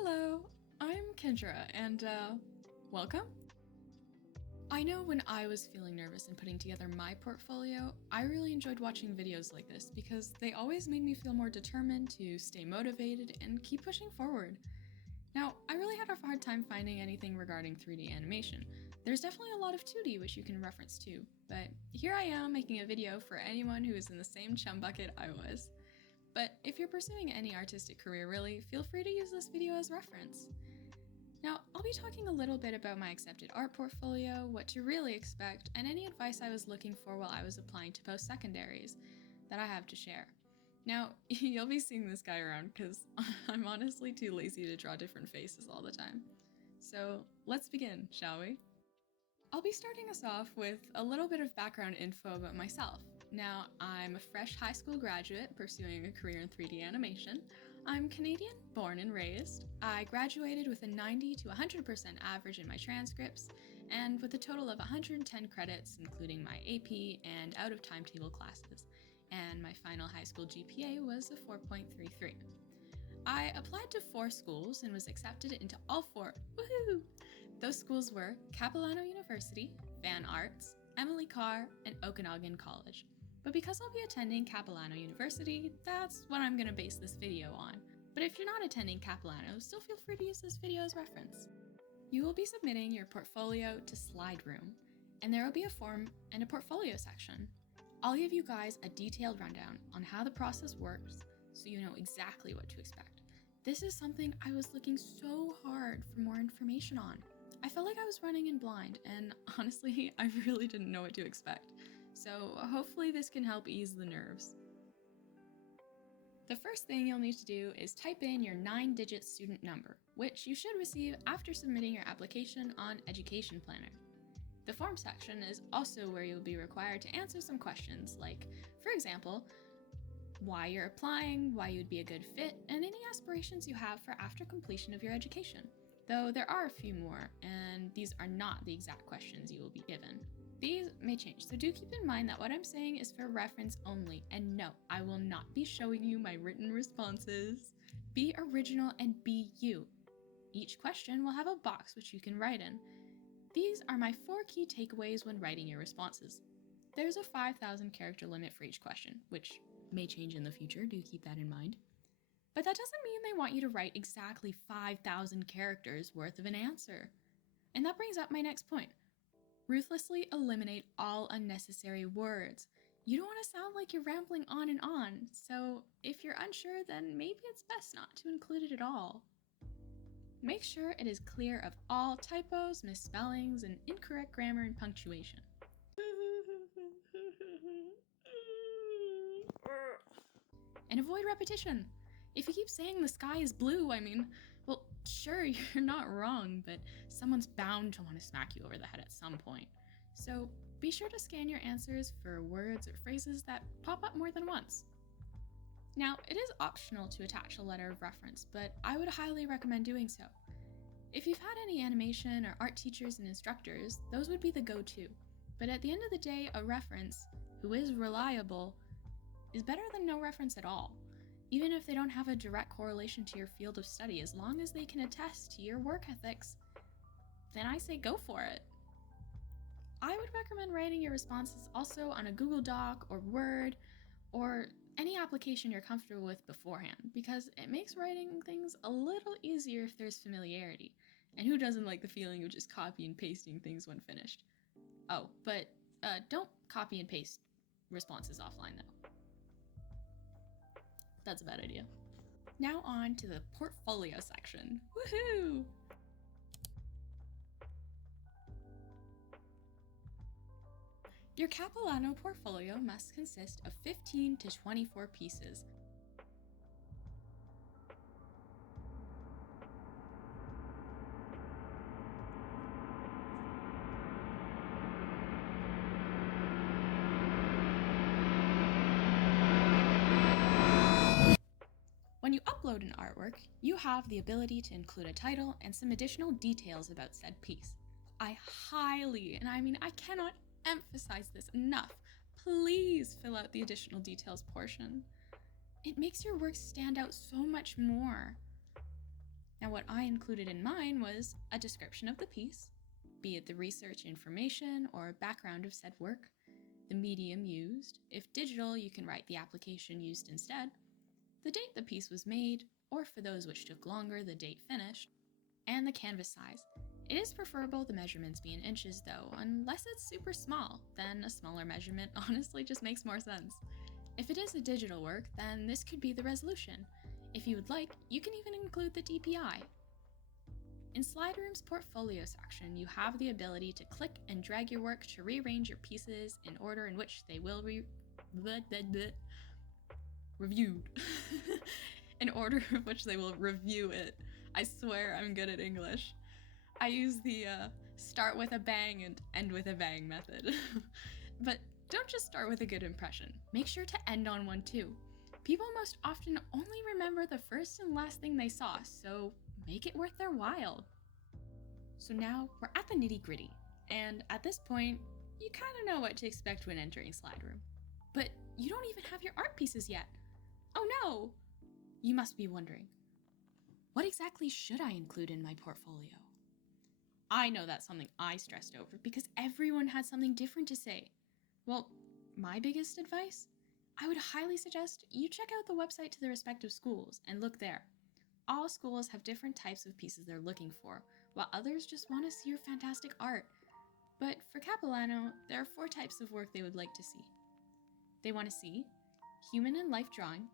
Hello, I'm Kendra, and welcome. I know when I was feeling nervous and putting together my portfolio, I really enjoyed watching videos like this because they always made me feel more determined to stay motivated and keep pushing forward. Now, I really had a hard time finding anything regarding 3D animation. There's definitely a lot of 2D which you can reference to, but here I am making a video for anyone who is in the same chum bucket I was. But if you're pursuing any artistic career really, feel free to use this video as reference. Now, I'll be talking a little bit about my accepted art portfolio, what to really expect, and any advice I was looking for while I was applying to post-secondaries that I have to share. Now, you'll be seeing this guy around because I'm honestly too lazy to draw different faces all the time. So let's begin, shall we? I'll be starting us off with a little bit of background info about myself. Now, I'm a fresh high school graduate pursuing a career in 3D animation. I'm Canadian, born and raised. I graduated with a 90 to 100% average in my transcripts, and with a total of 110 credits, including my AP and out-of-timetable classes, and my final high school GPA was a 4.33. I applied to 4 schools and was accepted into all 4. Woohoo! Those schools were Capilano University, Van Arts, Emily Carr, and Okanagan College. But because I'll be attending Capilano University, that's what I'm going to base this video on. But if you're not attending Capilano, still feel free to use this video as reference. You will be submitting your portfolio to Slide Room, and there will be a form and a portfolio section. I'll give you guys a detailed rundown on how the process works so you know exactly what to expect. This is something I was looking so hard for more information on. I felt like I was running in blind, and honestly, I really didn't know what to expect. So hopefully this can help ease the nerves. The first thing you'll need to do is type in your 9-digit student number, which you should receive after submitting your application on Education Planner. The form section is also where you'll be required to answer some questions like, for example, why you're applying, why you'd be a good fit, and any aspirations you have for after completion of your education. Though there are a few more, and these are not the exact questions you will be given. These may change, so do keep in mind that what I'm saying is for reference only, and no, I will not be showing you my written responses. Be original and be you. Each question will have a box which you can write in. These are my 4 key takeaways when writing your responses. There's a 5,000 character limit for each question, which may change in the future, do keep that in mind. But that doesn't mean they want you to write exactly 5,000 characters worth of an answer. And that brings up my next point. Ruthlessly eliminate all unnecessary words. You don't want to sound like you're rambling on, so if you're unsure, then maybe it's best not to include it at all. Make sure it is clear of all typos, misspellings, and incorrect grammar and punctuation. And avoid repetition. If you keep saying the sky is blue, well, sure, you're not wrong, but someone's bound to want to smack you over the head at some point. So be sure to scan your answers for words or phrases that pop up more than once. Now, it is optional to attach a letter of reference, but I would highly recommend doing so. If you've had any animation or art teachers and instructors, those would be the go-to. But at the end of the day, a reference, who is reliable, is better than no reference at all. Even if they don't have a direct correlation to your field of study, as long as they can attest to your work ethics, then I say go for it. I would recommend writing your responses also on a Google Doc or Word or any application you're comfortable with beforehand, because it makes writing things a little easier if there's familiarity. And who doesn't like the feeling of just copy and pasting things when finished? Oh, but don't copy and paste responses offline though. That's a bad idea. Now on to the portfolio section. Woohoo! Your Capilano portfolio must consist of 15 to 24 pieces. When you upload an artwork, you have the ability to include a title and some additional details about said piece. I highly, and I cannot emphasize this enough, please fill out the additional details portion. It makes your work stand out so much more. Now, what I included in mine was a description of the piece, be it the research information or background of said work, the medium used. If digital, you can write the application used instead, the date the piece was made, or for those which took longer, the date finished, and the canvas size. It is preferable the measurements be in inches though, unless it's super small, then a smaller measurement honestly just makes more sense. If it is a digital work, then this could be the resolution. If you would like, you can even include the DPI. In Slideroom's portfolio section, you have the ability to click and drag your work to rearrange your pieces in order in which they will reviewed. In order in which they will review it. I swear I'm good at English. I use the start with a bang and end with a bang method. But don't just start with a good impression. Make sure to end on one too. People most often only remember the first and last thing they saw, so make it worth their while. So now we're at the nitty-gritty, and at this point, you kind of know what to expect when entering Slideroom. But you don't even have your art pieces yet. Oh no! You must be wondering, what exactly should I include in my portfolio? I know that's something I stressed over because everyone had something different to say. Well, my biggest advice? I would highly suggest you check out the website to the respective schools and look there. All schools have different types of pieces they're looking for, while others just want to see your fantastic art. But for Capilano, there are 4 types of work they would like to see. They want to see human and life drawing,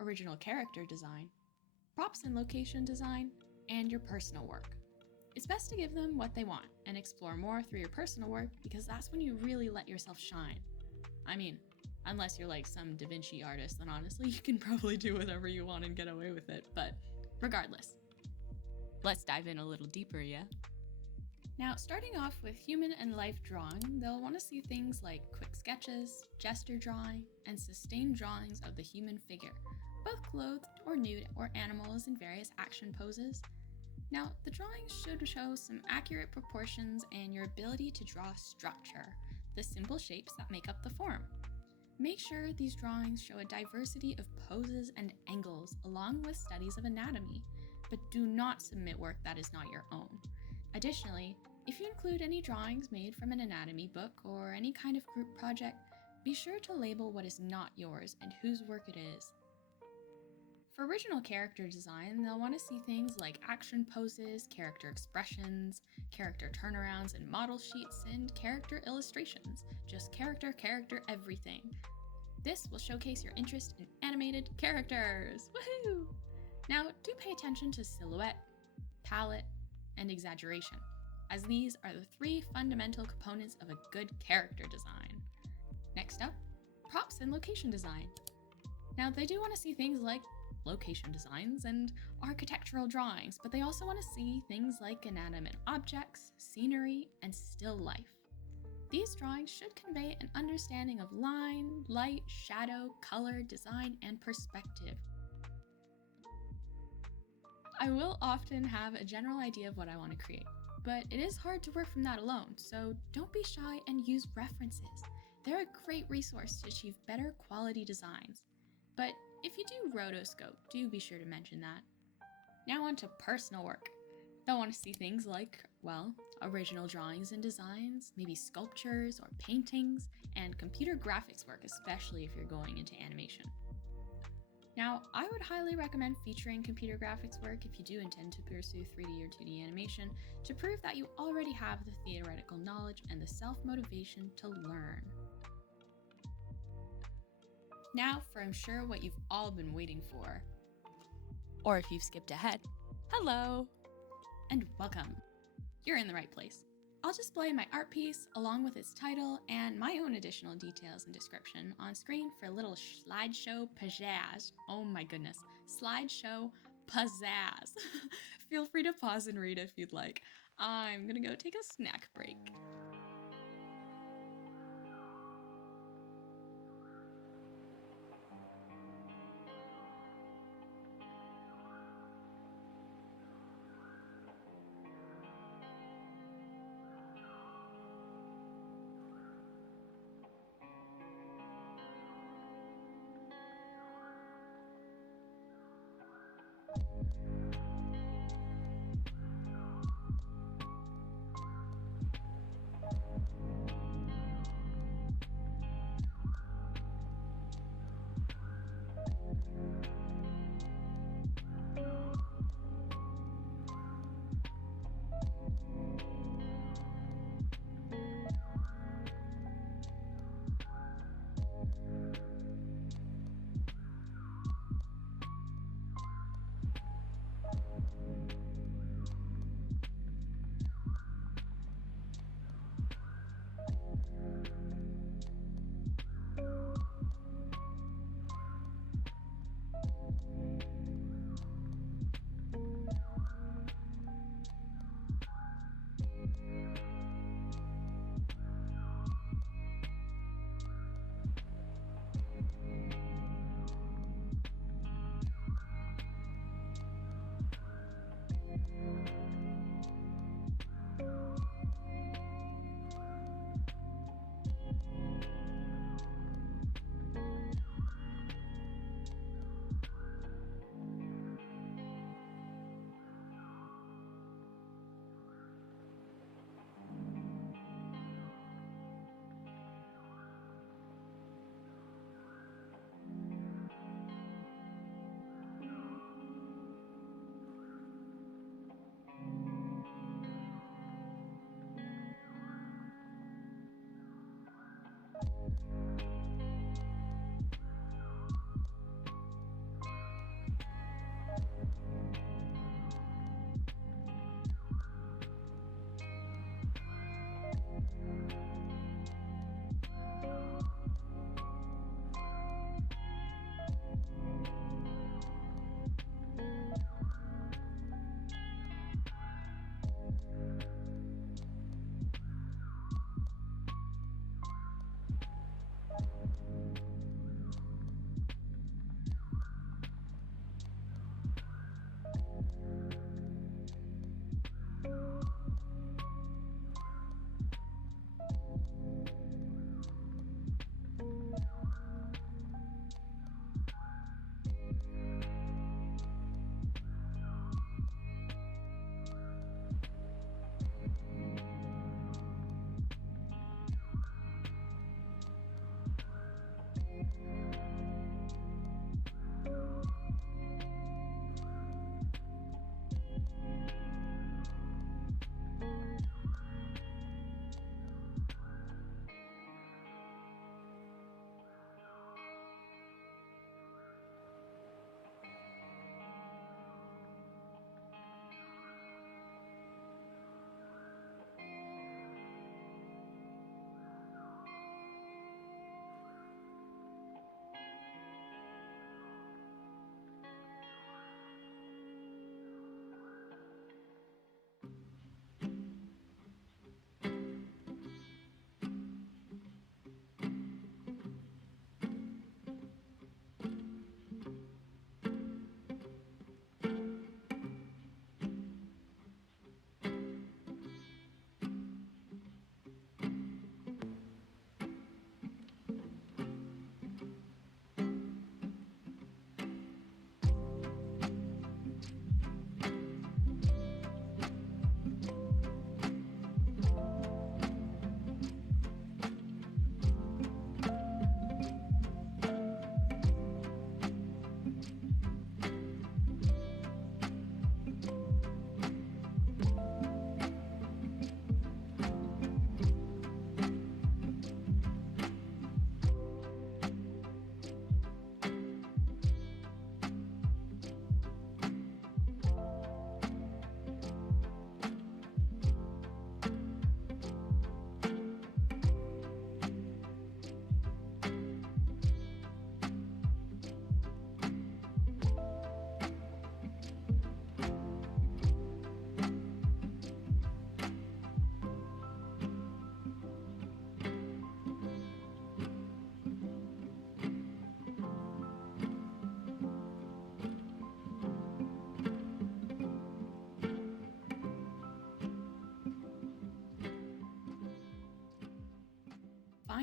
original character design, props and location design, and your personal work. It's best to give them what they want and explore more through your personal work because that's when you really let yourself shine. I mean, unless you're like some Da Vinci artist, then honestly you can probably do whatever you want and get away with it, but regardless. Let's dive in a little deeper, yeah? Now, starting off with human and life drawing, they'll want to see things like quick sketches, gesture drawing, and sustained drawings of the human figure, both clothed or nude or animals in various action poses. Now, the drawings should show some accurate proportions and your ability to draw structure, the simple shapes that make up the form. Make sure these drawings show a diversity of poses and angles along with studies of anatomy, but do not submit work that is not your own. Additionally, if you include any drawings made from an anatomy book or any kind of group project, be sure to label what is not yours and whose work it is. For original character design, they'll want to see things like action poses, character expressions, character turnarounds and model sheets, and character illustrations. Just character, everything. This will showcase your interest in animated characters. Woohoo! Now, do pay attention to silhouette, palette, and exaggeration, as these are the 3 fundamental components of a good character design. Next up, props and location design. Now, they do want to see things like location designs and architectural drawings, but they also want to see things like inanimate objects, scenery, and still life. These drawings should convey an understanding of line, light, shadow, color, design, and perspective. I will often have a general idea of what I want to create, but it is hard to work from that alone, so don't be shy and use references. They're a great resource to achieve better quality designs. But if you do rotoscope, do be sure to mention that. Now on to personal work. They'll want to see things like, well, original drawings and designs, maybe sculptures or paintings, and computer graphics work, especially if you're going into animation. Now, I would highly recommend featuring computer graphics work if you do intend to pursue 3D or 2D animation to prove that you already have the theoretical knowledge and the self-motivation to learn. Now for I'm sure what you've all been waiting for. Or if you've skipped ahead, hello! And welcome. You're in the right place. I'll display my art piece along with its title and my own additional details and description on screen for a little slideshow pizzazz. Oh my goodness, slideshow pizzazz. Feel free to pause and read if you'd like. I'm gonna go take a snack break.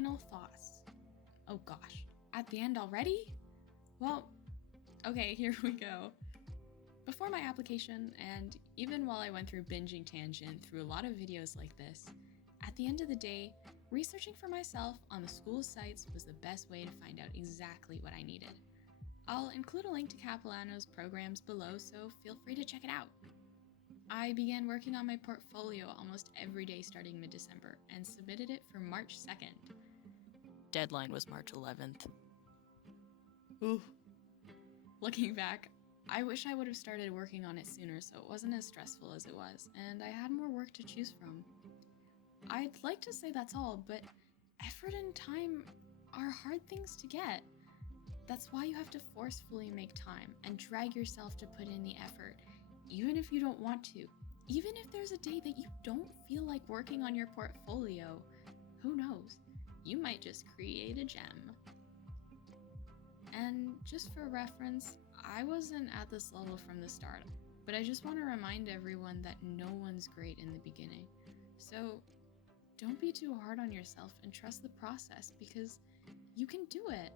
final thoughts. Oh gosh, at the end already? Well, okay, here we go. Before my application, and even while I went through binging tangent through a lot of videos like this, at the end of the day, researching for myself on the school sites was the best way to find out exactly what I needed. I'll include a link to Capilano's programs below, so feel free to check it out. I began working on my portfolio almost every day starting mid-December and submitted it for March 2nd. Deadline was March 11th. Ooh. Looking back, I wish I would have started working on it sooner so it wasn't as stressful as it was, and I had more work to choose from. I'd like to say that's all, but effort and time are hard things to get. That's why you have to forcefully make time and drag yourself to put in the effort, even if you don't want to. Even if there's a day that you don't feel like working on your portfolio, who knows? You might just create a gem. And just for reference, I wasn't at this level from the start, but I just want to remind everyone that no one's great in the beginning. So don't be too hard on yourself and trust the process because you can do it.